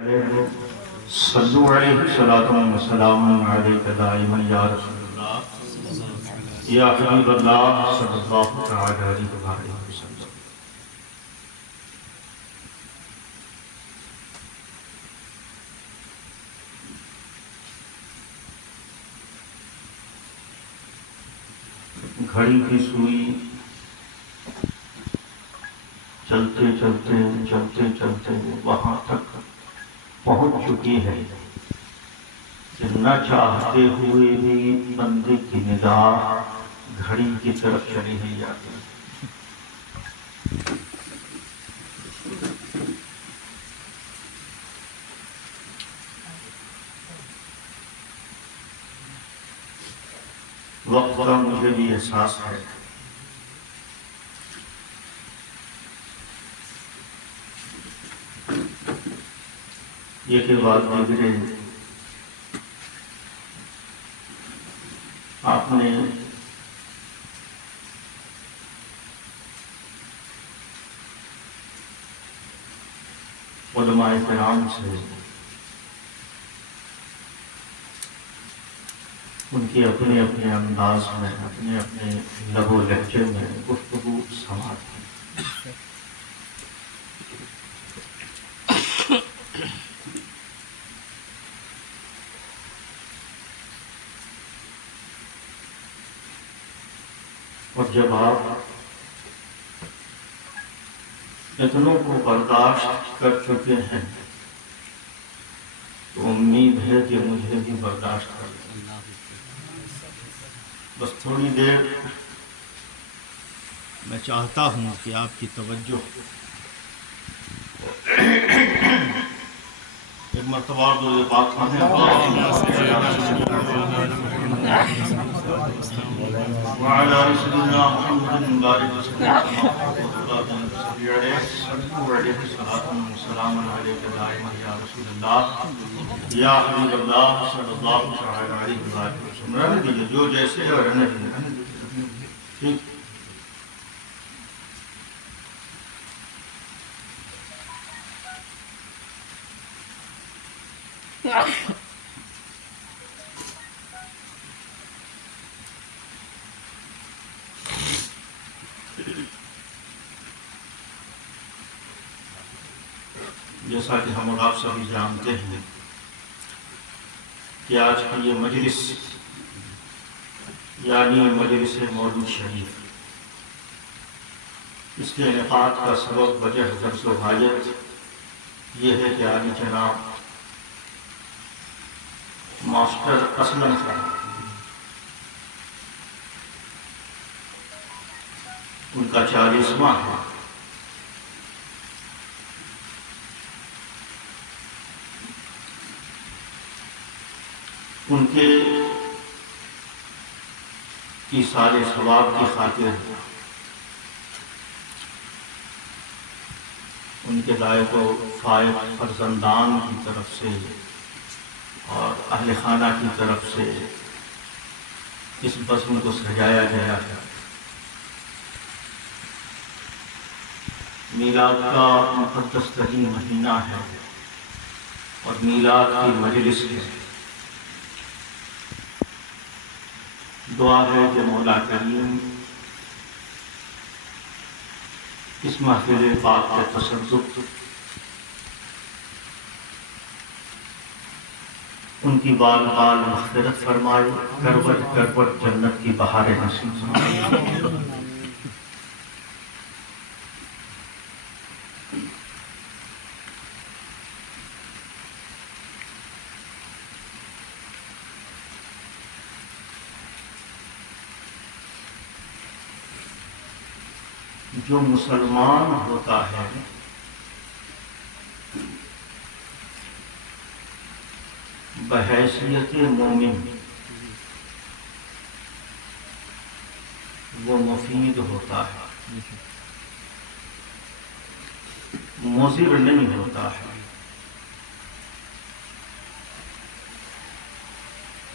صلو علیہ صلاۃ و سلام علیک دائما یا رسول اللہ یا حبیب اللہ صلی اللہ تعالی علیہ وآلہ وسلم۔ گھڑی کی سوئی چلتے چلتے چلتے چلتے وہاں تک پہنچ چکی ہے کہ نہ چاہتے ہوئے بھی بندے کی نگاہ گھڑی کی طرف چلی ہی جاتی ہے۔ وقت کا مجھے بھی احساس ہے۔ یہ کہ بات گزرے آپ نے علماء کرام سے ان کی اپنے اپنے انداز میں اپنے اپنے لب و لہجے میں گفتگو سماعت کی۔ اور جب آپ اتنوں کو برداشت کر چکے ہیں تو امید ہے کہ مجھے بھی برداشت کر لیں۔ بس تھوڑی دیر میں چاہتا ہوں کہ آپ کی توجہ ایک مرتبہ دو بات پڑھیں۔ وعلى رسولنا محمد مبارك السلام عليك دائما يا رسول الله يا حبيب الله صلى الله عليه وسلم۔ رہنے دیجیے جو جیسے اور رہنے دیجیے، ٹھیک۔ جیسا کہ ہم اور آپ سبھی جانتے ہیں کہ آج کی یہ مجلس یعنی مجلس مولود شریف، اس کے انعقاد کا سبب وجہ درس و حاجت یہ ہے کہ عالی جناب ماسٹر اسلم صاحب ان کا 40واں ہے۔ ان کے ایصال ثواب کی خاطر ان کے لائق و فائق فرزندان کی طرف سے اور اہل خانہ کی طرف سے اس بزم کو سجایا گیا ہے۔ میلاد کا مقدس ترین مہینہ ہے اور میلاد کی مجلس ہے۔ دعا ہے کہ مولا کریم اس محفل پاک کے تصدق ان کی بال بال مغفرت فرمائے، کروٹ کروٹ جنت کی بہاریں نصیب فرمائے۔ جو مسلمان ہوتا ہے بحیثیت مومن وہ مفید ہوتا ہے، مضر نہیں ہوتا ہے۔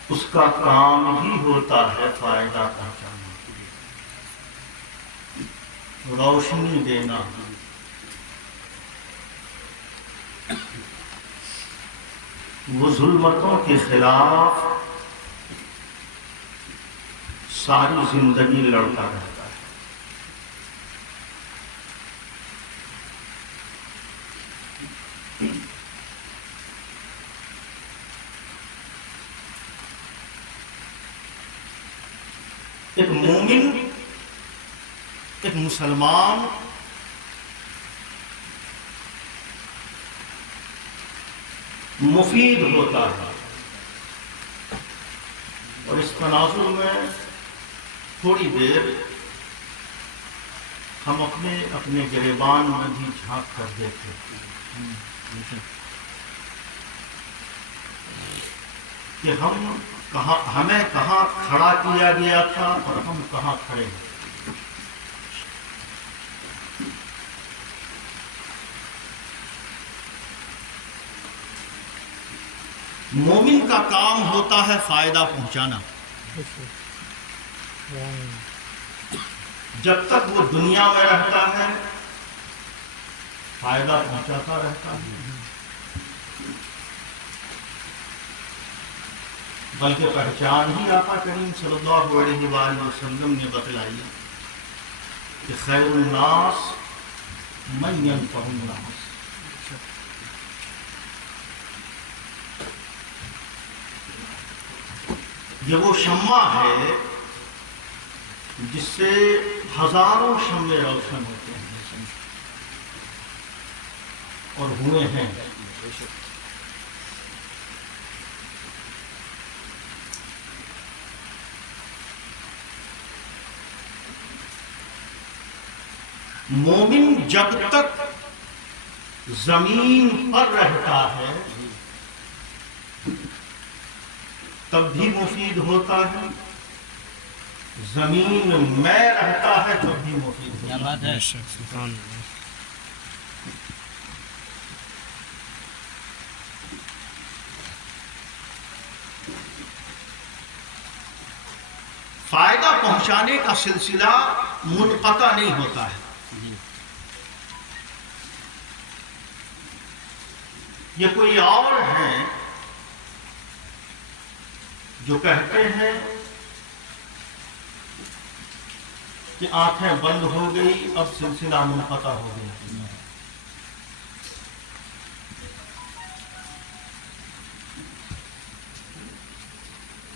اس کا کام ہی ہوتا ہے فائدہ پہنچانا، روشنی دینا، وہ ظلمتوں کے خلاف ساری زندگی لڑتا رہتا ہے. ایک مومن، ایک مسلمان مفید ہوتا ہے. اور اس تناظر میں تھوڑی دیر ہم اپنے گریبان میں بھی جھانک کر دیکھتے کہ ہمیں کہاں کھڑا کیا گیا تھا اور ہم کہاں کھڑے ہیں. مومن کا کام ہوتا ہے فائدہ پہنچانا. جب تک وہ دنیا میں رہتا ہے فائدہ پہنچاتا رہتا ہے. بلکہ پہچان ہی آقا کریم صلی اللہ علیہ وآلہ وسلم نے بتلائی کہ خیر الناس من ينفع الناس. یہ وہ شمع ہے جس سے ہزاروں شمعیں روشن ہوتے ہیں اور ہوئے ہیں. مومن جب تک زمین پر رہتا ہے تب بھی مفید ہوتا ہے، زمین میں رہتا ہے تب بھی مفید ہوتا ہے. فائدہ پہنچانے کا سلسلہ منقطع نہیں ہوتا ہے. یہ کوئی اور ہیں جو کہتے ہیں کہ آنکھیں بند ہو گئی اب سلسلہ منقطع ہو گیا.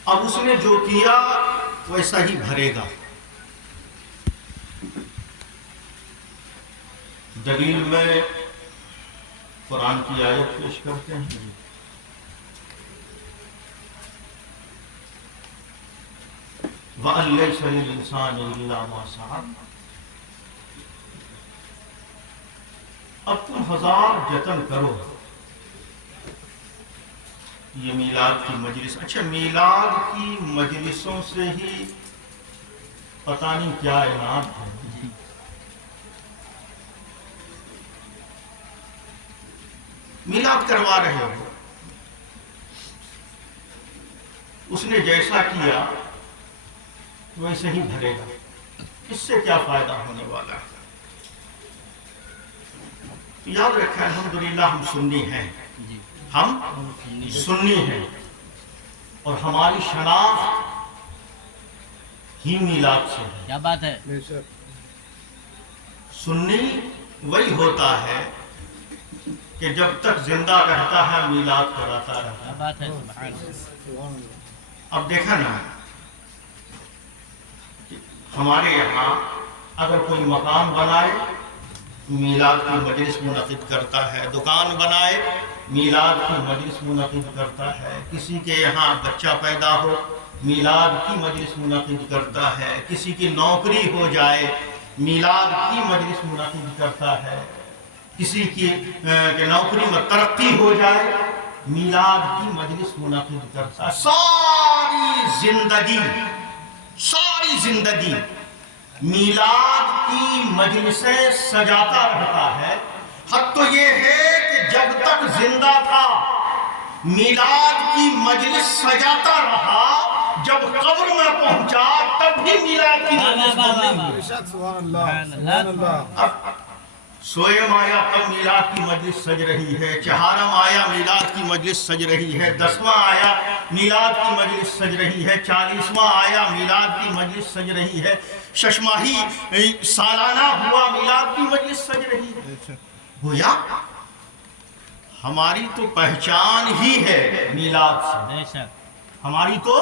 اب اس نے جو کیا ویسا ہی بھرے گا. دلیل میں قرآن کی آیت پیش کرتے ہیں. وَأَن لَيْسَ لِلْإِنسَانِ إِلَّا مَا سَعَىٰ. اب تم ہزار جتن کرو. یہ میلاد کی مجلس، اچھا میلاد کی مجلسوں سے ہی پتہ نہیں کیا عناد ہے. میلاد کروا رہے ہو، اس نے جیسا کیا ویسے ہی بھرے گا. اس سے کیا فائدہ ہونے والا ہے؟ یاد رکھیں الحمدللہ ہم سنی ہیں، ہم سنی ہیں اور ہماری شناخت ہی میلاد سے ہے. کیا بات ہے؟ سنی وہی ہوتا ہے کہ جب تک زندہ رہتا ہے میلاد کراتا رہتا کیا ہے. بات ہے؟ سبحان اللہ. اب دیکھا نا ہمارے یہاں اگر کوئی مکان بنائے میلاد کی مجلس منعقد کرتا ہے، دکان بنائے میلاد کی مجلس منعقد کرتا ہے، کسی کے یہاں بچہ پیدا ہو میلاد کی مجلس منعقد کرتا ہے، کسی کی نوکری ہو جائے میلاد کی مجلس منعقد کرتا ہے، کسی کی نوکری میں ترقی ہو جائے میلاد کی مجلس منعقد کرتا ہے. ساری زندگی میلاد کی مجلسیں سجاتا رہتا ہے. حق تو یہ ہے کہ جب تک زندہ تھا میلاد کی مجلس سجاتا رہا، جب قبر میں پہنچا تب بھی میلاد کی مجلس بند نہیں ہوئی. سوئم آیا تب میلاد کی مجلس سج رہی ہے، چہارم آیا میلاد کی مجلس سج رہی ہے، 10واں آیا میلاد کی مجلس سج رہی ہے، 40واں آیا میلاد کی مجلس سج رہی ہے، ششماہی سالانہ ہوا میلاد کی مجلس سج رہی ہے۔ گویا ہماری تو پہچان ہی ہے میلاد سے، ہماری تو،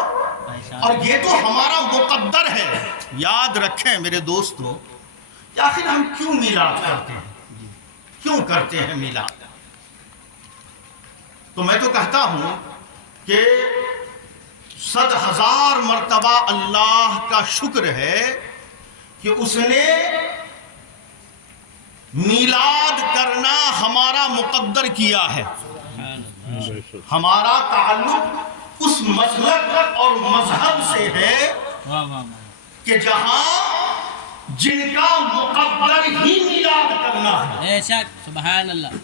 اور یہ تو ہمارا مقدر ہے۔ یاد رکھیں میرے دوستو، آخر ہم کیوں میلاد کرتے ہیں، کیوں کرتے ہیں میلاد؟ تو میں تو کہتا ہوں کہ 100,000 مرتبہ اللہ کا شکر ہے کہ اس نے میلاد کرنا ہمارا مقدر کیا ہے۔ ہمارا تعلق اس مسلک اور مذہب سے ہے کہ جہاں جن کا مقدر ہی میلاد کرنا ہے۔ بے شک، سبحان اللہ۔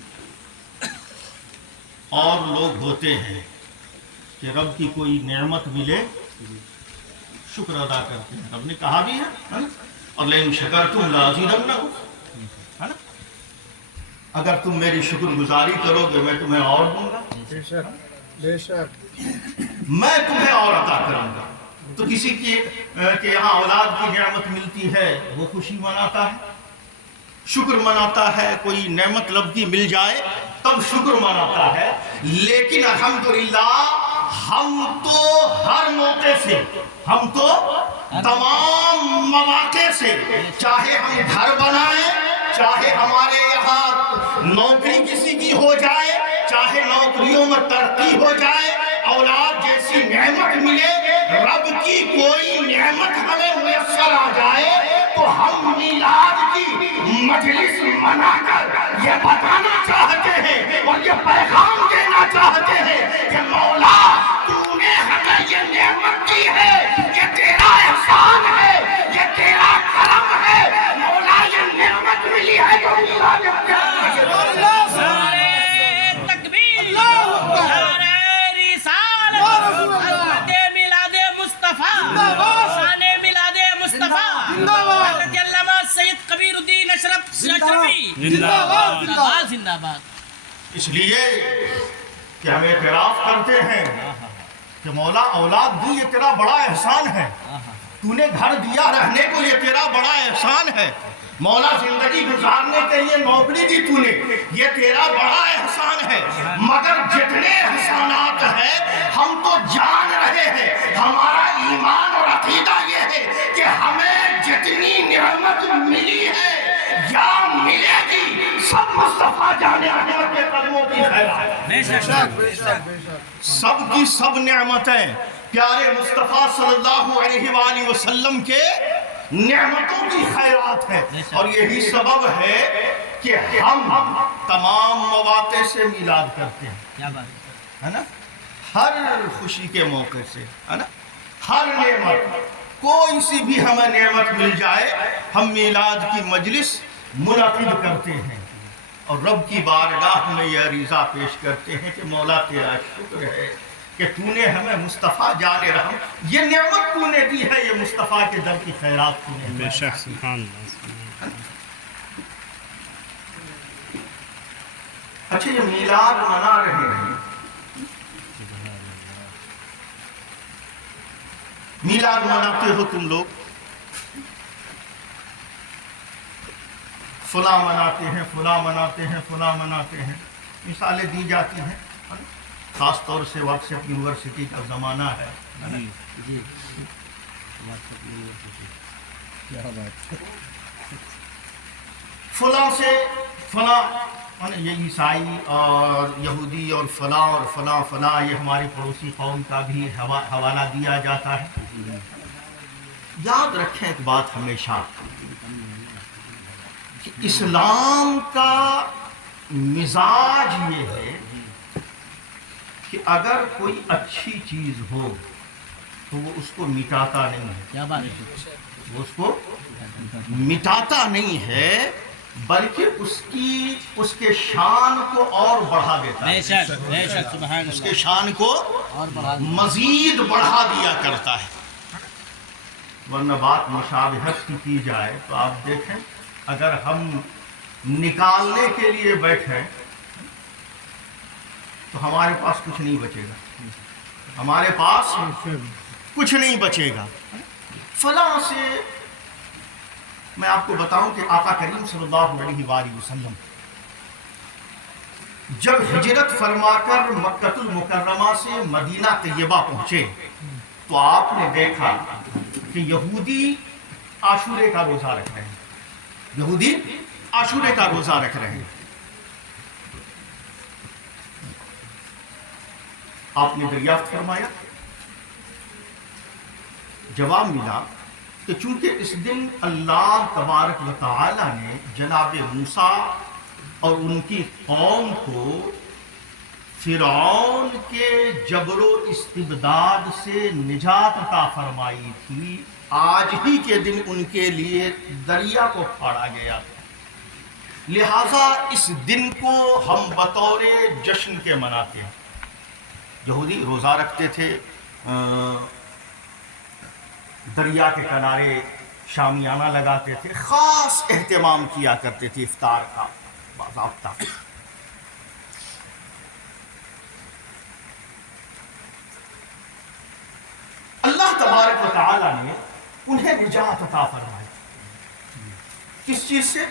اور لوگ ہوتے ہیں کہ رب کی کوئی نعمت ملے شکر ادا کرتے ہیں، رب نے کہا بھی ہے نا، اور لئن شکرتم لازیدنکم، ہے نا، اگر تم میری شکر گزاری کرو گے میں تمہیں اور دوں گا، بے شک بے شک، میں تمہیں اور عطا کروں گا۔ تو کسی کی کہ یہاں اولاد کی نعمت ملتی ہے وہ خوشی مناتا ہے، شکر مناتا ہے، کوئی نعمت لب کی مل جائے تب شکر مناتا ہے۔ لیکن الحمدللہ ہم تو ہر موقع سے، ہم تو تمام مواقع سے، چاہے ہم گھر بنائیں، چاہے ہمارے یہاں نوکری کسی کی ہو جائے، چاہے نوکریوں میں ترقی ہو جائے، اولاد جیسی نعمت ملے، رب کی کوئی نعمت ہمیں میسر آ جائے تو ہم میلاد کی مجلس منا کر یہ بتانا چاہتے ہیں اور یہ پیغام دینا چاہتے ہیں کہ مولا تو نے ہمیں یہ نعمت دی ہے، یہ تیرا احسان ہے، یہ تیرا کرم ہے، مولا یہ نعمت ملی ہے تو میلاد اس لیے کہ ہم اعتراف کرتے ہیں کہ مولا اولاد دی یہ تیرا بڑا احسان ہے، تو نے گھر دیا رہنے کو یہ تیرا بڑا احسان ہے، مولا زندگی گزارنے کے لیے نوکری دی تو نے یہ تیرا بڑا احسان ہے، مگر جتنے احسانات ہیں ہم تو جان رہے ہیں، ہمارا ایمان اور عقیدہ یہ ہے کہ ہمیں جتنی نعمت ملی ہے یا ملے گی سب مصطفیٰ جانے آنے کے قدموں کی خیرات، سب کی سب نعمتیں پیارے مصطفیٰ صلی اللہ علیہ وآلہ وسلم کے نعمتوں کی خیرات ہیں، اور یہی سبب ہے کہ ہم تمام مواقع سے میلاد کرتے ہیں، ہے نا، ہر خوشی کے موقع سے، ہے نا، ہر نعمت، کوئی سی بھی ہمیں نعمت مل جائے ہم میلاد کی مجلس منعقد کرتے ہیں اور رب کی بارگاہ میں یہ عریضہ پیش کرتے ہیں کہ مولا تیرا شکر ہے کہ تو نے ہمیں مصطفیٰ جان رحم، یہ نعمت تو نے دی ہے، یہ مصطفیٰ کے در کی خیرات تو نے دی ہے۔ اچھا یہ میلاد منا رہے ہیں، میلاد مناتے ہو تم لوگ، فلاں مناتے ہیں، فلاں مناتے ہیں، فلاں مناتے ہیں، مثالیں دی جاتی ہیں، خاص طور سے واٹس ایپ یونیورسٹی کا زمانہ ہے، فلاں سے فلاں، یہ عیسائی اور یہودی اور فلاں اور فلاں فلاں، یہ ہماری پڑوسی قوم کا بھی حوالہ دیا جاتا ہے۔ یاد رکھیں ایک بات ہمیشہ کہ اسلام کا مزاج یہ ہے کہ اگر کوئی اچھی چیز ہو تو وہ اس کو مٹاتا نہیں ہے، وہ اس کو مٹاتا نہیں ہے بلکہ اس کے شان کو اور بڑھا دیتا ہے، اس کے شان کو مزید بڑھا دیا کرتا ہے۔ ورنہ بات مشابہت کی جائے تو آپ دیکھیں اگر ہم نکالنے کے لیے بیٹھیں تو ہمارے پاس کچھ نہیں بچے گا، ہمارے پاس کچھ نہیں بچے گا۔ فلاں سے میں آپ کو بتاؤں کہ آقا کریم صلی اللہ علیہ وآلہ وسلم جب ہجرت فرما کر مکہ المکرمہ سے مدینہ طیبہ پہنچے تو آپ نے دیکھا کہ یہودی عاشورے کا روزہ رکھ رہے ہیں، یہودی عاشورے کا روزہ رکھ رہے ہیں۔ آپ نے دریافت فرمایا، جواب ملا کہ چونکہ اس دن اللہ تبارک و تعالی نے جناب موسیٰ اور ان کی قوم کو فرعون کے جبر و استبداد سے نجات عطا فرمائی تھی، آج ہی کے دن ان کے لیے دریا کو پھاڑا گیا تھا، لہذا اس دن کو ہم بطور جشن کے مناتے ہیں۔ یہودی روزہ رکھتے تھے، دریا کے کنارے شامیانہ لگاتے تھے، خاص اہتمام کیا کرتے تھے افطار کا باضابطہ۔ اللہ تبارک و تعالی نے انہیں نجات عطا فرمائی، کس چیز سے؟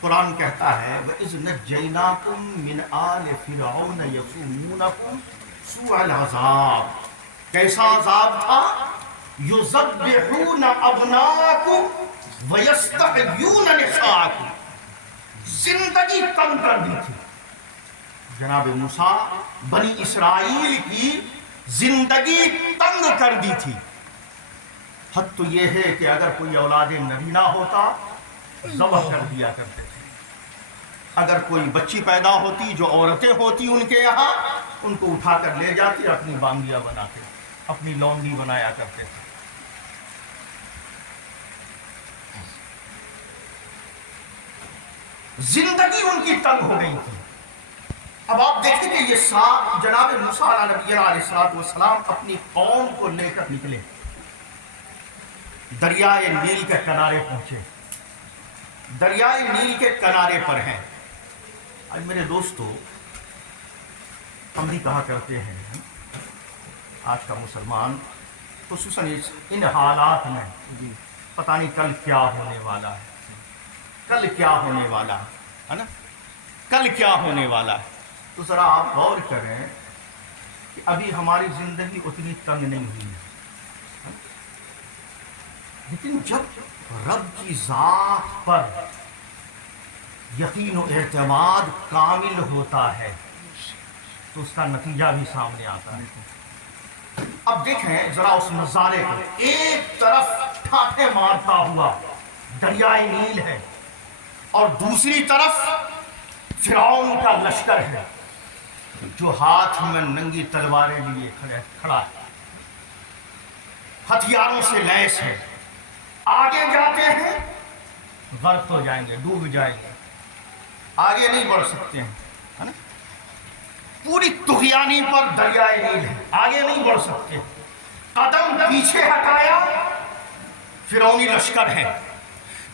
قرآن کہتا ہے وَإِذْ نَجَّيْنَاكُمْ مِنْ آلِ فِرْعَوْنَ يَسُومُونَكُمْ سُوءَ الْعَذَابِ۔ کیسا عذاب تھا؟ يُذَبِّحُونَ أَبْنَاءَكُمْ وَيَسْتَحْيُونَ نِسَاءَكُمْ۔ زندگی تنگ کر دی تھی جناب موسیٰ، بنی اسرائیل کی زندگی تنگ کر دی تھی، حد تو یہ ہے کہ اگر کوئی اولاد نرینہ ہوتا ذبح کر دیا کرتے تھے، اگر کوئی بچی پیدا ہوتی، جو عورتیں ہوتی ان کے یہاں، ان کو اٹھا کر لے جاتی، اپنی بانگیاں بناتے، اپنی لونڈی بنایا کرتے تھے۔ زندگی ان کی تنگ ہو گئی تھی۔ اب آپ دیکھیں کہ یہ جناب موسیٰ علیہ السلام اپنی قوم کو لے کر نکلے، دریائے نیل کے کنارے پہنچے، دریائے نیل کے کنارے پر ہیں۔ آج میرے دوستو، ہم بھی کہا کرتے ہیں آج کا مسلمان خصوصاً ان حالات میں پتہ نہیں کل کیا ہونے والا ہے، کل کیا ہونے والا ہے نا، کل کیا ہونے والا ہے۔ تو ذرا آپ غور کریں کہ ابھی ہماری زندگی اتنی تنگ نہیں ہوئی ہے، لیکن جب رب کی ذات پر یقین و اعتماد کامل ہوتا ہے تو اس کا نتیجہ بھی سامنے آتا ہے۔ اب دیکھیں ذرا اس نظارے کو، ایک طرف ٹھاٹھے مارتا ہوا دریائے نیل ہے اور دوسری طرف فرعون کا لشکر ہے جو ہاتھ میں ننگی تلواریں لیے کھڑا ہے، ہتھیاروں سے لیس ہے۔ آگے جاتے ہیں غرق ہو جائیں گے، ڈوب جائیں گے، آگے نہیں بڑھ سکتے ہیں، ہے نا؟ پوری طغیانی پر دریائے نیل ہے، آگے نہیں بڑھ سکتے، قدم پیچھے ہٹایا فرعونی لشکر ہے،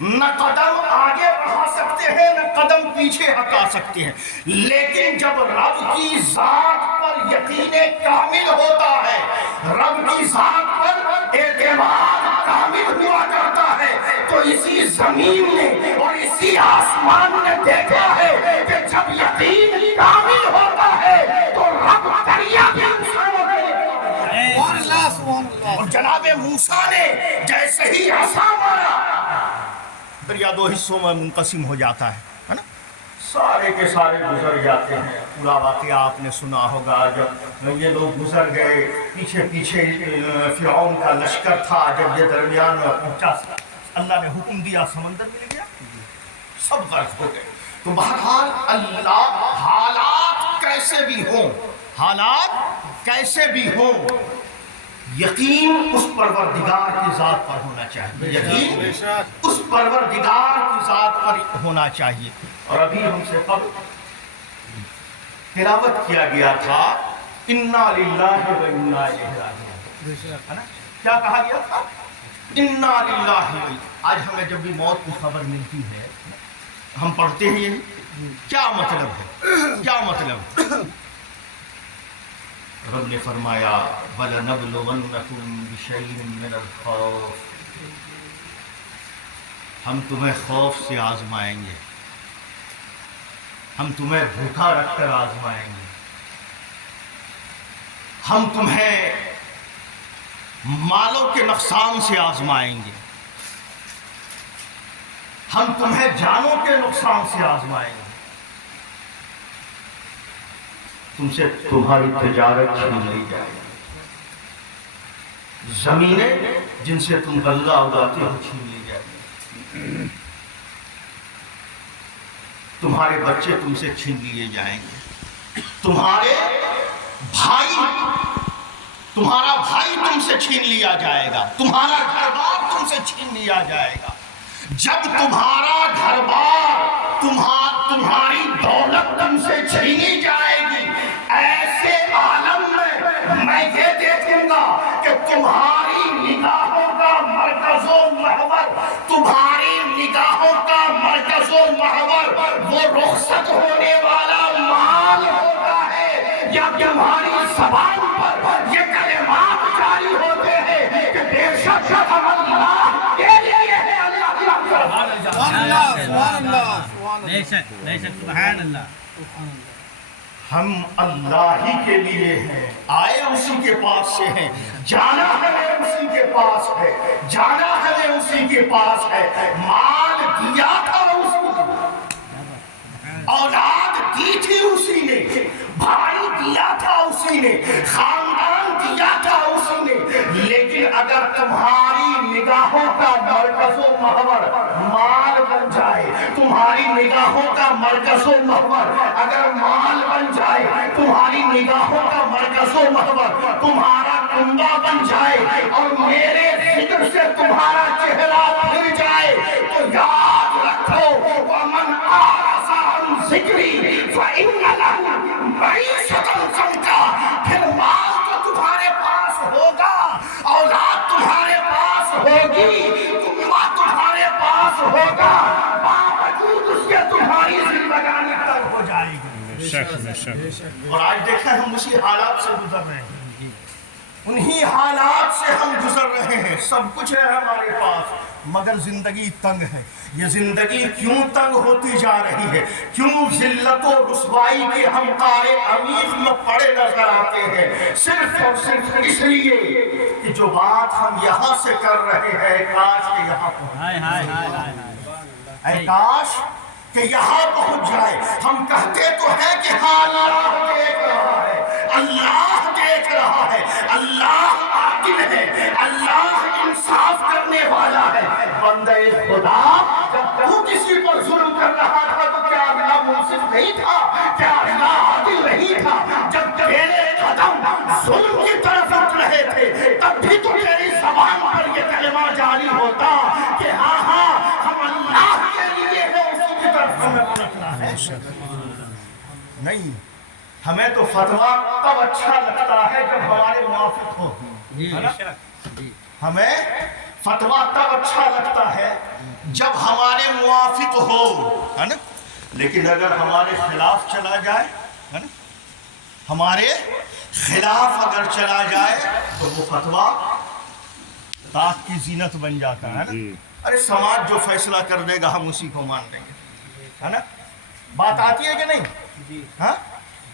نہ قدم آگے بڑھا سکتے ہیں نہ قدم پیچھے ہٹا سکتے ہیں۔ لیکن جب رب کی ذات پر یقین کامل ہوتا ہے، رب کی ذات پر اعتماد کامل ہوا کرتا ہے، تو اسی زمین نے اور اسی آسمان نے دیکھا ہے کہ جب یقین کامل ہوتا ہے تو رب دریا بھی انسانوں کو اور جناب موسیٰ نے جیسے ہی عصا مارا، دریا دو حصوں میں منقسم ہو جاتا ہے نا، سارے کے سارے گزر جاتے ہیں۔ پورا واقعہ آپ نے سنا ہوگا، جب یہ لوگ گزر گئے، پیچھے پیچھے فرعون کا لشکر تھا، جب یہ درمیان میں پہنچا اللہ نے حکم دیا، سمندر مل گیا، سب غرق ہو گئے۔ تو بہرحال اللہ، حالات کیسے بھی ہوں، حالات کیسے بھی ہوں، یقین اس پروردگار کی ذات پر ہونا چاہیے، یقین اس پروردگار کی ذات پر ہونا چاہیے۔ اور ابھی ہم سے قبل تلاوت کیا گیا تھا اِنَّا لِلَّهِ وَإِنَّا إِلَيْهِ رَاجِعُونَ، کیا کہا گیا تھا؟ اِنَّا لِلَّهِ۔ آج ہمیں جب بھی موت کی خبر ملتی ہے ہم پڑھتے ہیں یہ کیا مطلب ہے، کیا مطلب ہے؟ رب نے فرمایا وَلَنَبْلُوَنَّكُمْ بِشَيْءٍ مِّنَ الْخَوْفِ، ہم تمہیں خوف سے آزمائیں گے، ہم تمہیں بھوکا رکھ کر آزمائیں گے، ہم تمہیں مالوں کے نقصان سے آزمائیں گے، ہم تمہیں جانوں کے نقصان سے آزمائیں گے، تم سے تمہاری تجارت چھین لی جائے گی، زمینیں جن سے تم غلہ اگاتے ہو چھین لی جائے گی، تمہارے بچے تم سے چھین لیے جائیں گے، تمہارا بھائی تم سے چھین لیا جائے گا، تمہارا گھر بار تم سے چھین لیا جائے گا۔ جب تمہارا گھر بار تمہاری دولت تم سے چھینی جائے گی، ایسے عالم میں یہ دیکھوں گا کہ تمہاری نگاہوں کا مرکز و محور، تمہاری نگاہوں کا مرکز و محور وہ رخصت ہونے والا مال ہوتا ہے، یا تمہاری زبان پر یہ کلمات جاری ہوتے ہیں کہ بے شک ہم اللہ کے لیے ہیں، اللہ کی ہم اللہ ہی کے لیے ہیں، آئے اسی کے پاس سے ہیں، جانا ہمیں اسی کے پاس ہے، جانا ہمیں اسی کے پاس ہے، مال دیا تھا اسی نے، اولاد دی تھی اسی نے، بھائی دیا تھا اسی نے، خاندان دیا تھا اسی نے، لیکن اگر تمہاری نگاہوں کا مرکز و محور مال بن جائے، تمہاری نگاہوں کا مرکز و محور اگر مال بن جائے، تمہاری نگاہوں کا مرکز و محور تمہارا کنبہ بن جائے، اور میرے ذکر سے تمہارا چہرہ پھر جائے، تو یاد رکھو وَمَنْ أَعْرَضَ عَنْ ذِكْرِي فَإِنَّ لَهُ مَعِيشَةً ضَنكًا، پھر مال تو تمہارے پاس ہوگا، اولاد تمہارے پاس ہوگی، کنبہ تمہارے پاس ہوگا، باوجود اس کے تمہاری زندگانی تر ہو جائے گی۔ اور آج دیکھیں ہم اسی حالات سے گزر رہے ہیں، انہی حالات سے ہم گزر رہے ہیں، سب کچھ ہے ہمارے پاس مگر زندگی تنگ ہے۔ یہ زندگی کیوں تنگ ہوتی جا رہی ہے؟ کیوں ذلت و رسوائی کے ہم تارے عمیق میں پڑے نظر آتے ہیں؟ صرف اور صرف اس لیے کہ جو بات ہم یہاں سے کر رہے ہیں کاش کہ یہاں پہنچ، اے کاش کہ یہاں پہنچ جائے۔ ہم کہتے تو ہیں کہ ہاں اللہ دیکھ رہا ہے، اللہ دیکھ رہا ہے، اللہ عادل ہے، اللہ انصاف کرنے والا ہے۔ بندے خدا جب تو کسی پر ظلم کر رہا تھا تو کیا اللہ منصف نہیں تھا؟ کیا اللہ عادل نہیں تھا؟ جب تیرے قدم ظلم کی طرف اٹھ رہے تھے تب بھی تو تیری زبان پر یہ کلمہ جاری ہوتا کہ ہاں ہاں ہم اللہ کے لیے ہیں، اسی کی طرف ہمیں پلٹنا ہے۔ نہیں، ہمیں تو فتویٰ تب اچھا لگتا ہے جب ہمارے موافق ہو، ہمیں فتویٰ تب اچھا لگتا ہے جب ہمارے موافق ہو، ہے نا؟ لیکن اگر ہمارے خلاف چلا جائے، ہے نا، ہمارے خلاف اگر چلا جائے تو وہ فتویٰ طاق کی زینت بن جاتا ہے نا۔ ارے سماج جو فیصلہ کر دے گا ہم اسی کو مان لیں گے، ہے نا؟ بات آتی ہے کہ نہیں؟ ہاں،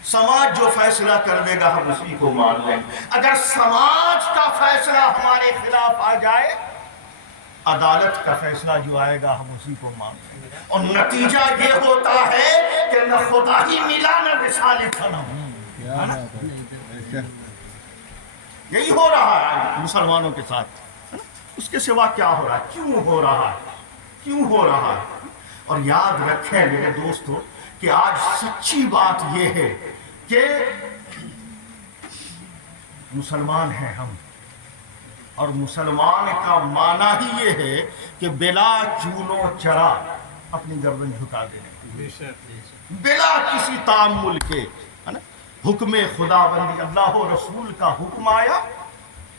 سماج جو فیصلہ کر دے گا ہم اسی کو مان لیں گے۔ اگر سماج کا فیصلہ ہمارے خلاف آ جائے، عدالت کا فیصلہ جو آئے گا ہم اسی کو مان لیں گے، اور نتیجہ یہ ہوتا ہے کہ نہ خدا ہی ملا نہ رسالہ صنم، ہے نا؟ یہی ہو رہا ہے مسلمانوں کے ساتھ، ہے نا؟ اس کے سوا کیا ہو رہا ہے؟ کیوں ہو رہا ہے؟ کیوں ہو رہا ہے؟ اور یاد رکھیں میرے دوستو کہ آج سچی بات یہ ہے کہ مسلمان ہیں ہم، اور مسلمان کا معنی ہی یہ ہے کہ بلا چون و چرا اپنی گردن جھکا دینے، بلا کسی تعامل کے، ہے نا؟ حکم خدا بندی اللہ و رسول کا حکم آیا،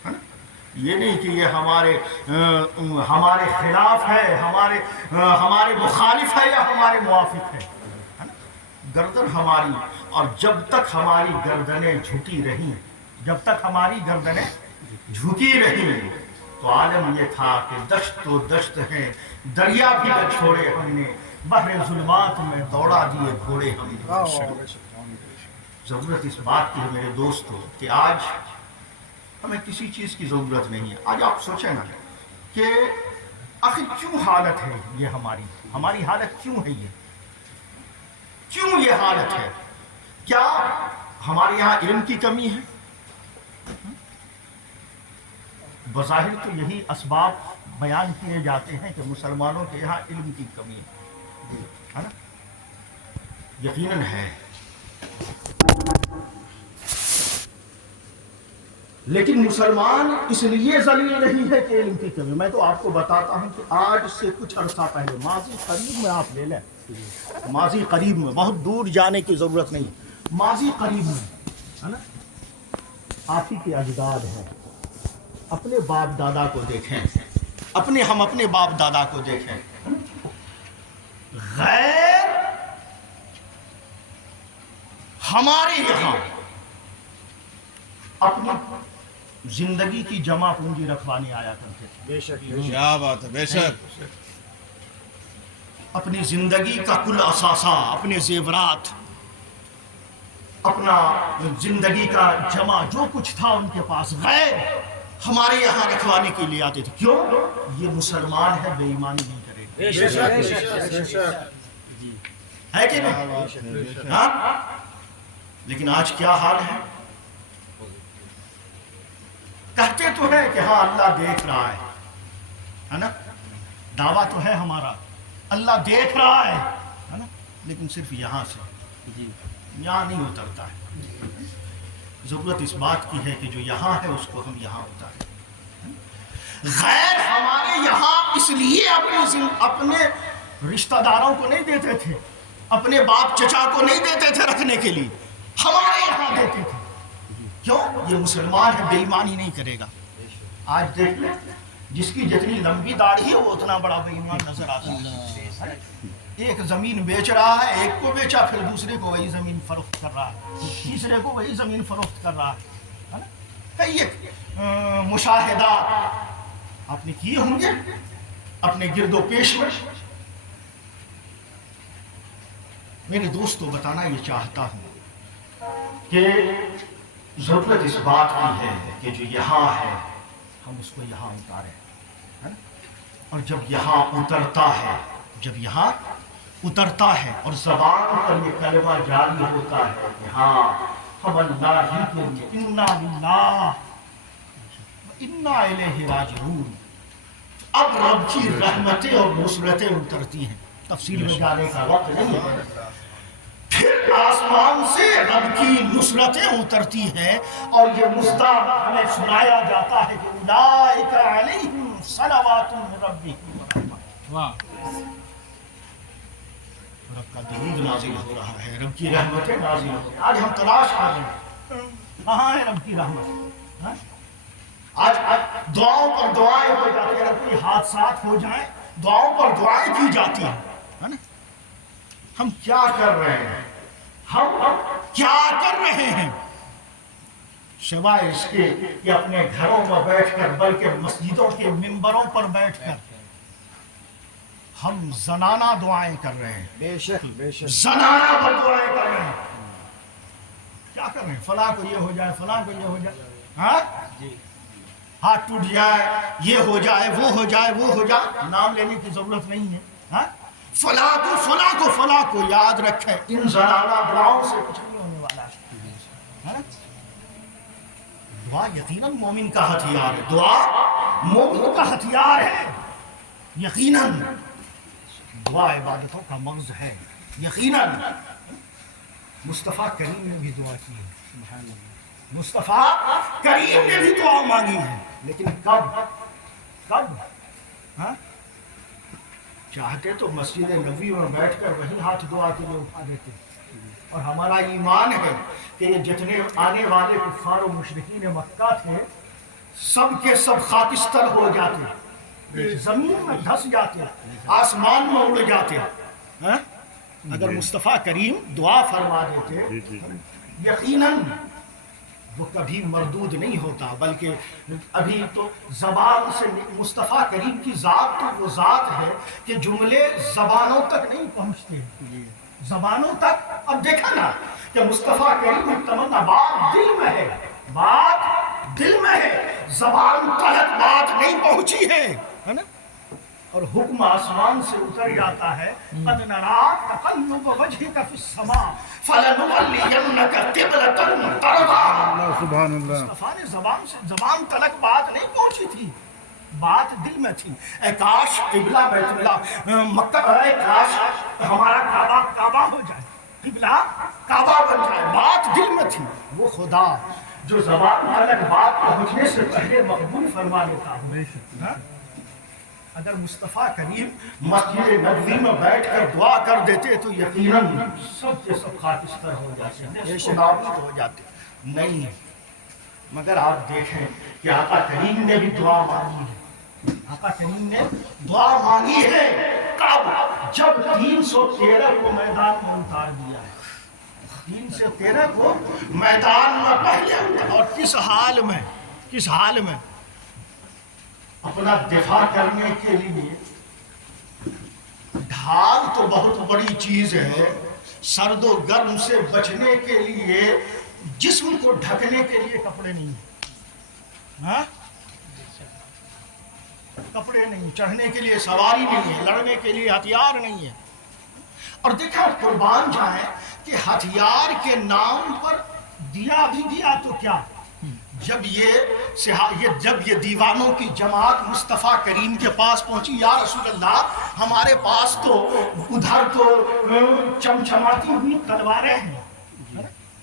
ہے نا؟ یہ نہیں کہ یہ ہمارے خلاف ہے، ہمارے مخالف ہے یا ہمارے موافق ہے، گردن ہماری، اور جب تک ہماری گردنیں جھکی رہیں جب تک ہماری گردنیں جھکی رہی تو عالم یہ تھا کہ دشت و دشت ہے، دریا بھی نہ چھوڑے ہم نے، بحر ظلمات میں دوڑا دیے گھوڑے ہم نے۔ ضرورت اس بات کی ہے میرے دوستو کہ آج ہمیں کسی چیز کی ضرورت نہیں ہے۔ آج آپ سوچیں نا کہ آخر کیوں حالت ہے یہ ہماری حالت کیوں ہے، کیوں یہ حالت ہے؟ کیا ہمارے یہاں علم کی کمی ہے؟ بظاہر تو یہی اسباب بیان کیے جاتے ہیں کہ مسلمانوں کے یہاں علم کی کمی ہے نا؟ یقیناً ہے، لیکن مسلمان اس لیے ذلیل نہیں ہے کہ علم کی کمی۔ میں تو آپ کو بتاتا ہوں کہ آج سے کچھ عرصہ پہلے، ماضی قریب میں آپ لے لیں، ماضی قریب میں، بہت دور جانے کی ضرورت نہیں، ماضی قریب میں ہے نا، آپ ہی کے اجداد ہیں، اپنے باپ دادا کو دیکھیں، ہم اپنے باپ دادا کو دیکھیں، غیر ہمارے یہاں اپنی زندگی کی جمع پونجی رکھوانے آیا کرتے تھے۔ بے شک کیا بات ہے، بے شک۔ اپنی زندگی کا کل اثاثہ، اپنے زیورات، اپنا زندگی کا جمع جو کچھ تھا ان کے پاس، غیر ہمارے یہاں رکھوانے کے لیے آتے تھے۔ کیوں؟ یہ مسلمان ہے، بے ایمانی نہیں کرے گا، بے شک بے شک ہے کہ نہیں؟ ہاں؟ لیکن آج کیا حال ہے؟ کہتے تو ہے کہ ہاں اللہ دیکھ رہا ہے نا، دعویٰ تو ہے ہمارا اللہ دیکھ رہا ہے نا، لیکن صرف یہاں سے، یہاں نہیں اترتا ہے۔ ضرورت اس بات کی ہے کہ جو یہاں ہے اس کو ہم یہاں اتاریں۔ غیر ہمارے یہاں اس لیے اپنے رشتہ داروں کو نہیں دیتے تھے، اپنے باپ چچا کو نہیں دیتے تھے رکھنے کے لیے، ہمارے یہاں دیتے تھے۔ کیوں؟ یہ مسلمان ہے، بے ایمانی نہیں کرے گا۔ آج دیکھ لیں، جس کی جتنی لمبی داڑھی ہے وہ اتنا بڑا بے ایمان نظر آتا ہے۔ ایک زمین بیچ رہا ہے، ایک کو بیچا، پھر دوسرے کو وہی زمین فروخت کر رہا ہے، تیسرے کو وہی زمین فروخت کر رہا ہے۔ یہ مشاہدات آپ نے کیے ہوں گے اپنے گرد و پیش میں۔ میرے دوستو بتانا یہ چاہتا ہوں کہ ضرورت اس بات کی ہے کہ جو یہاں ہے ہم اس کو یہاں اتاریں، اور جب یہاں اترتا ہے اور زبان پر یہ کلمہ جاری ہوتا ہے کہ ہاں ہم اللہ ہی کے لیے، انا للہ انا الیہ راجعون، اب رب کی رحمتیں اور نصرتیں اترتی ہیں، تفصیل میں جانے کا وقت نہیں ہے۔ پھر آسمان سے رب کی نصرتیں اترتی ہیں اور یہ مصداق ہمیں سنایا جاتا ہے کہ اولئک علیہم صلوات من ربہم ورحمۃ، رب کا درود نازل ہو رہا ہے، رب کی رحمتیں نازل ہو رہی ہیں۔ آج ہم تلاش کر رہے ہیں کہاں ہے رب کی رحمت۔ آج دعاؤں پر دعائیں ہو جاتی ہیں، اگر کوئی حادثات ہو جائیں دعاؤں پر دعائیں کی جاتی ہیں۔ ہم کیا کر رہے ہیں؟ سوائے اس کے کہ اپنے گھروں میں بیٹھ کر، بلکہ مسجدوں کے منبروں پر بیٹھ کر ہم زنانہ دعائیں کر رہے ہیں، بے شک بے شک زنانہ پر دعائیں کر رہے ہیں۔ کیا کر رہے ہیں؟ فلاں کو یہ ہو جائے، فلاں کو یہ ہو جائے، ہاں ہاتھ ٹوٹ جائے، یہ ہو جائے، وہ ہو جائے، وہ ہو جائے، نام لینے کی ضرورت نہیں ہے۔ ہاں فلاں کو یاد رکھیں، ان زنانہ دعاؤں سے کچھ نہیں ہونے والا ہے۔ دعا یقیناً مومن کا ہتھیار ہے، دعا مومن کا ہتھیار ہے، یقیناً دعا عبادتوں کا مغز ہے، یقیناً۔ مصطفیٰ کریم نے بھی دعا کی ہے، مصطفیٰ کریم نے بھی دعا مانگی ہے، لیکن کب؟ ہاں چاہتے تو مسجد نبوی میں بیٹھ کر وہی ہاتھ دعا کے لیے اٹھا دیتے، اور ہمارا ایمان ہے کہ یہ جتنے آنے والے کفار و مشرکین مکہ تھے سب کے سب خاکستر ہو جاتے، زمین میں دھس جاتے، آسمان میں اڑ جاتے، اگر مصطفیٰ کریم دعا فرما دیتے۔ یقیناً وہ کبھی مردود نہیں ہوتا، بلکہ ابھی تو زبان سے مصطفیٰ کریم کی ذات تو وہ ذات ہے کہ جملے زبانوں تک نہیں پہنچتے، زبانوں تک۔ اب دیکھا نا کہ مصطفیٰ کریم کی تمنا بات دل میں ہے، بات دل میں ہے، زبان تلک بات نہیں پہنچی ہے نا؟ اور حکم آسمان سے اتر جاتا ہے، قد نرا تقلب وجهك في السماء فلنولینک قبلۃ ترضیٰ۔ سبحان اللہ۔ مصطفیٰ نے زبان تلک بات نہیں پہنچی تھی، بات دل میں تھی۔ اے کاش قبلہ بیت اللہ مکہ، اے کاش ہمارا کعبہ ہو جائے، قبلہ کعبہ بن جائے، بات دل میں تھی۔ وہ خدا جو زبان تلک بات پہنچنے سے پہلے مقبول فرما لیتا ہوں۔ اگر مصطفیٰ کریم مسجد نبوی میں بیٹھ کر دعا کر دیتے تو یقیناً سب کے سب خاکستر ہو جاتے، نابود ہو جاتے۔ نہیں، مگر آپ دیکھیں کہ آقا کریم نے بھی دعا مانگی ہے، آقا کریم نے دعا مانگی ہے کب؟ جب 313 کو میدان میں اتار دیا ہے، 313 کو میدان میں پہلے، اور کس حال میں اپنا دفاع کرنے کے لیے۔ ڈھال تو بہت بڑی چیز ہے، سرد و گرم سے بچنے کے لیے جسم کو ڈھکنے کے لیے کپڑے نہیں ہیں، ہاں؟ کپڑے نہیں، چڑھنے کے لیے سواری نہیں ہے، لڑنے کے لیے ہتھیار نہیں ہے۔ اور دیکھا قربان جائیں کہ ہتھیار کے نام پر دیا بھی دیا تو کیا؟ جب یہ دیوانوں کی جماعت مصطفیٰ کریم کے پاس پہنچی، یا رسول اللہ ہمارے پاس تو ادھر تو چمچماتی ہوئی تلواریں ہیں،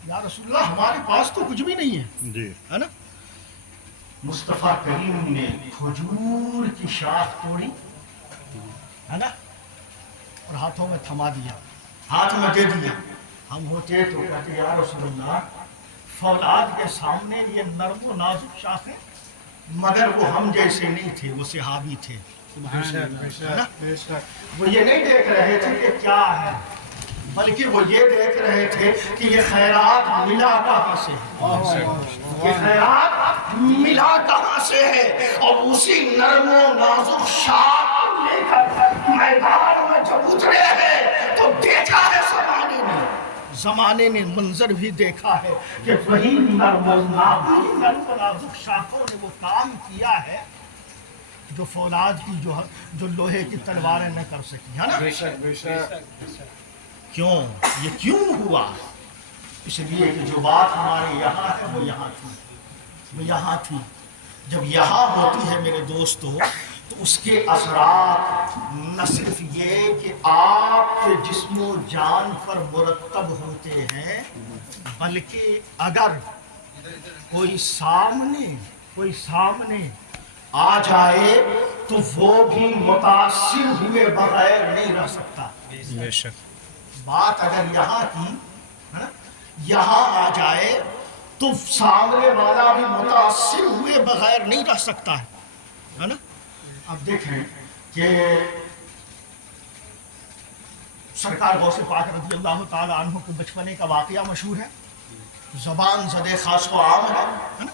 یا رسول اللہ ہمارے پاس تو کچھ بھی نہیں ہے، ہے نا؟ مصطفیٰ کریم نے کھجور کی شاخ توڑی، ہے نا، اور ہاتھوں میں تھما دیا، ہاتھ میں دے دیا۔ ہم ہوتے تو کہتے یا رسول اللہ فولاد کے سامنے یہ نرم و نازک شاخیں، مگر وہ ہم جیسے نہیں تھے، وہ صحابی تھے، وہ یہ نہیں دیکھ رہے تھے کہ کیا ہے، بلکہ وہ یہ دیکھ رہے تھے کہ یہ خیرات ملا کہاں سے ہے، یہ خیرات ملا کہاں سے ہے۔ اور اسی نرم و نازک شاخ لے کر میدان میں جب اترے ہیں تو دیکھا ہے زمانے نے منظر بھی دیکھا ہے کہ وہی نرم و نازک شاخوں نے وہ کام کیا ہے جو فولاد کی جو لوہے کی تلواریں نہ کر سکی، ہے نا؟ بے شک بے شک۔ کیوں یہ کیوں ہوا؟ اس لیے کہ جو بات ہمارے یہاں ہے وہ یہاں تھی۔ جب یہاں ہوتی ہے میرے دوستو تو اس کے اثرات نہ صرف یہ کہ آپ کے جسم و جان پر مرتب ہوتے ہیں، بلکہ اگر کوئی سامنے آ جائے تو وہ بھی متاثر ہوئے بغیر نہیں رہ سکتا۔ بے شک۔ بات اگر یہاں کی یہاں آ جائے تو سامنے والا بھی متاثر ہوئے بغیر نہیں رہ سکتا ہے نا؟ اب دیکھیں کہ سرکار غوث پاک رضی اللہ تعالیٰ عنہ کے بچپنے کا واقعہ مشہور ہے، زبان زدے خاص و عام ہے نا؟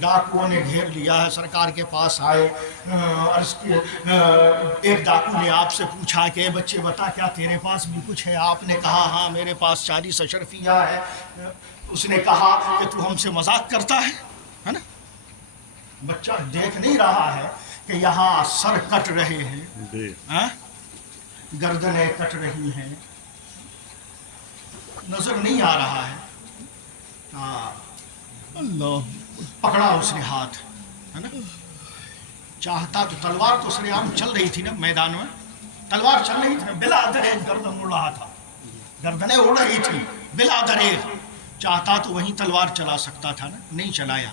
ڈاکوؤں نے گھیر لیا ہے، سرکار کے پاس آئے، ایک ڈاکو نے آپ سے پوچھا کہ بچے بتا کیا تیرے پاس بھی کچھ ہے؟ آپ نے کہا ہاں میرے پاس 40 اشرفیہ ہے۔ اس نے کہا کہ تو ہم سے مذاق کرتا ہے نا؟ بچہ دیکھ نہیں رہا ہے کہ یہاں سر کٹ رہے ہیں، گردنیں کٹ رہی ہیں، نظر نہیں آ رہا ہے۔ اللہ پکڑا اس نے ہاتھ، ہے نا؟ چاہتا تو تلوار تو سر عام چل رہی تھی نا میدان میں، تلوار چل رہی تھی، بلا دریغ گردن اڑ رہا تھا، گردنیں اڑ رہی تھی بلا دریغ۔ چاہتا تو وہیں تلوار چلا سکتا تھا نا، نہیں چلایا،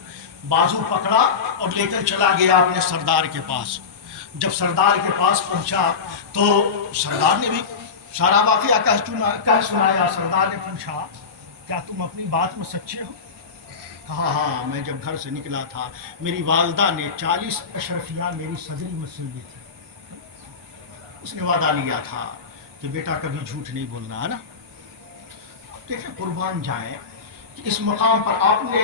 بازو پکڑا اور لے کر چلا گیا اپنے سردار کے پاس۔ جب سردار کے پاس پہنچا تو سردار نے بھی سارا واقعہ کہہ سنایا۔ سردار نے پوچھا کیا تم اپنی بات میں سچے ہو؟ کہا ہاں، میں جب گھر سے نکلا تھا میری والدہ نے 40 اشرفیہ میری صدری میں سل دی تھی، اس نے وعدہ لیا تھا کہ بیٹا کبھی جھوٹ نہیں بولنا، ہے نا؟ دیکھیں قربان جائیں کہ اس مقام پر آپ نے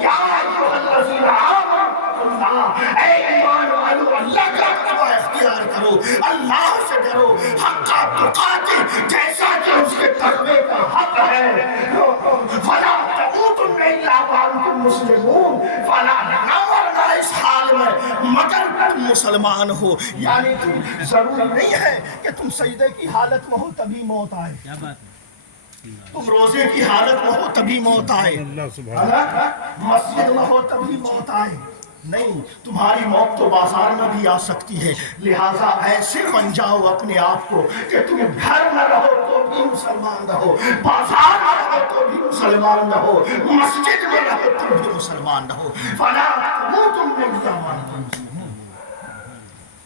یا ایھا الذین آمنوا اے ایمان والو اللہ کا تقوی اختیار کرو اللہ سے ڈرو حق تقاتے جیسا کہ اس کے تقوی کا حق ہے فلا تموتن الا وانتم مسلمون فلا نہ مرنا اس حال میں مگر تم مسلمان ہو یعنی تم ضروری نہیں ہے کہ تم سجدے کی حالت میں ہو تبھی موت آئے کیا بات تم روزے کی حالت میں ہو تبھی موت آئے مسجد میں ہو تبھی موت آئے نہیں تمہاری موت تو بازار میں بھی آ سکتی ہے لہٰذا ایسے بن جاؤ اپنے آپ کو کہ تم گھر میں رہو تو بھی مسلمان رہو بازار میں رہو تو بھی مسلمان رہو مسجد میں رہو تو بھی مسلمان رہو فلا تموتن الا وانتم مسلمون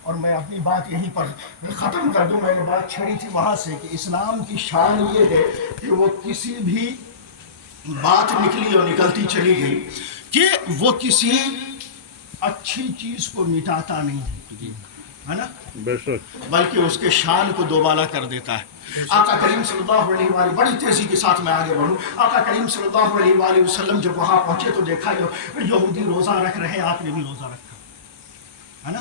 اور میں اپنی بات یہیں پر ختم کر دوں میں نے بات چھڑی تھی وہاں سے کہ اسلام کی شان یہ ہے کہ وہ کسی بھی بات نکلی اور نکلتی چلی گئی کہ وہ کسی اچھی چیز کو مٹاتا نہیں ہے نا بلکہ اس کے شان کو دوبالا کر دیتا ہے آقا کریم صلی اللہ علیہ وآلہ بڑی تیزی کے ساتھ میں آگے بڑھوں آقا کریم صلی اللہ علیہ وآلہ وسلم جب وہاں پہنچے تو دیکھا یہودی روزہ رکھ رہے ہیں آپ نے بھی روزہ رکھا ہے نا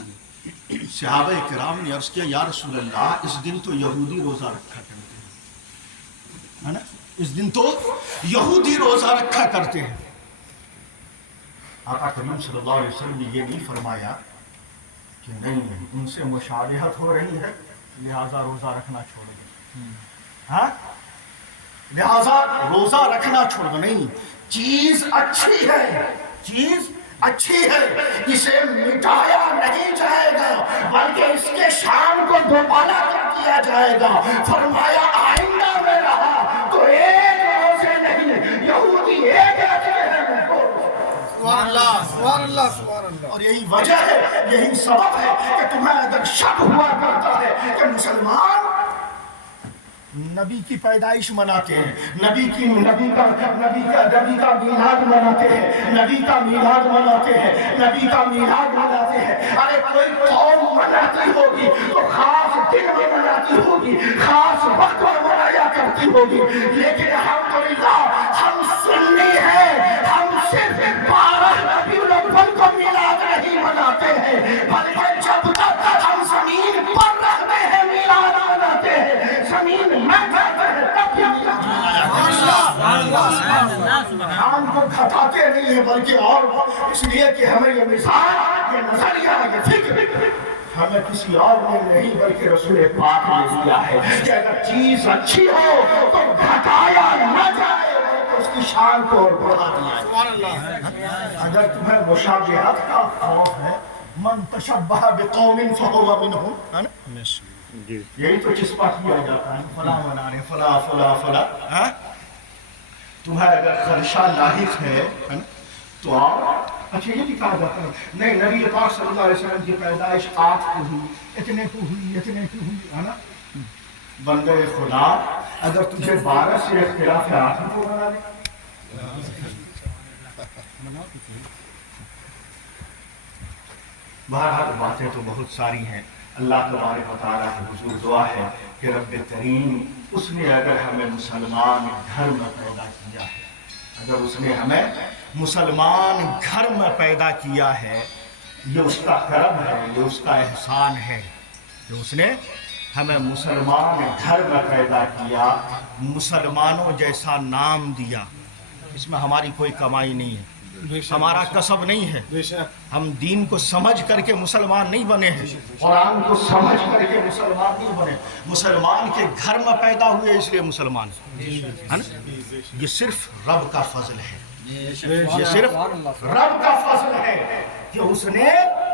صحابہ کرام نے عرض کیا یا رسول اللہ اس دن تو یہودی روزہ رکھا کرتے ہیں ہے نا اس دن تو یہودی روزہ رکھا کرتے ہیں آقا کریم صلی اللہ علیہ وسلم نے یہ نہیں فرمایا کہ نہیں ان سے مشابہت ہو رہی ہے لہذا روزہ رکھنا چھوڑ دو ہاں لہذا روزہ رکھنا چھوڑ دو نہیں چیز اچھی ہے چیز اچھی ہے اسے مٹایا نہیں جائے گا بلکہ اس کے شان کو دوبالا کر دیا جائے گا فرمایا آئندہ میں رہا تو ایک روزے نہیں یہودی ایک رکھتے ہیں سبحان اللہ سبحان اللہ سبحان اللہ اور یہی وجہ ہے یہی سبب ہے کہ تمہیں اگر شک ہوا کرتا ہے کہ مسلمان نبی کی پیدائش مناتے ہیں نبی کا میلاد مناتے ہیں نبی کا میلاد مناتے ہیں نبی کا میلاد مناتے ہیں ارے کوئی قوم مناتی ہوگی تو خاص دن میں مناتی ہوگی خاص وقت میں منایا کرتی ہوگی لیکن الحمدللہ ہم سنی ہیں ہم صرف 12 ربیع الاول کو میلاد نہیں مناتے ہیں بلکہ جب تک ہم زمین پر رہتے ہیں میلاد مناتے ہیں زمین میں رہتے ہیں تب بھی ہم کو گھٹاتے نہیں ہیں بلکہ اور اس لیے کہ ہمیں یہ مثال یہ نظریہ یہ فکر ہمیں کسی اور نے نہیں بلکہ رسول پاک نے دیا ہے کہ اگر چیز اچھی ہو تو گھٹایا نہ جائے اس کی شان کو اور بڑھا دیا اگر تمہیں مشابہت کا خوف ہے من تشبہ بقوم فہو منہم ہے نا یہی تو چسپا کیا جاتا ہے فلاں منانے فلاں فلاں فلاں تمہیں اگر خدشہ لاحق ہے تو آپ اچھا یہ بھی کہا جاتا ہے نہیں نبی پاک صلی اللہ علیہ وسلم کی پیدائش 8 کو ہوئی اتنے کو ہوئی اتنے کی ہوئی ہے نا بندے خدا اگر تجھے 12 سے اختلاف ہے 8 کو بنا دے بہرحال باتیں تو بہت ساری ہیں اللہ تبارک و تعالیٰ کی حضور دعا ہے کہ رب کریم اس نے اگر ہمیں مسلمان گھر میں پیدا کیا ہے اگر اس نے ہمیں مسلمان گھر میں پیدا کیا ہے یہ اس کا کرم ہے یہ اس کا احسان ہے کہ اس نے ہمیں مسلمان گھر میں پیدا کیا مسلمانوں جیسا نام دیا اس میں ہماری کوئی کمائی نہیں ہے ہمارا کسب نہیں ہے ہم دین کو سمجھ کر کے مسلمان نہیں بنے ہیں قرآن کو سمجھ کر کے مسلمان نہیں بنے مسلمان کے گھر میں پیدا ہوئے اس لیے مسلمان ہے نا یہ صرف رب کا فضل ہے یہ صرف رب کا فضل ہے کہ اس نے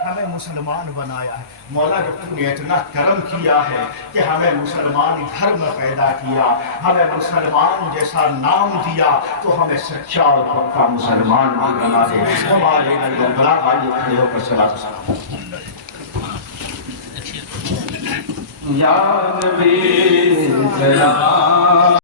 ہمیں مسلمان بنایا ہے مولا جب تو نے اتنا کرم کیا ہے کہ ہمیں مسلمان گھر میں پیدا کیا ہمیں مسلمان جیسا نام دیا تو ہمیں سچا اور پکا مسلمان بھی بنا دے ہمارے آئیے کھڑے ہو کر صلاۃ و سلام یا نبی سلام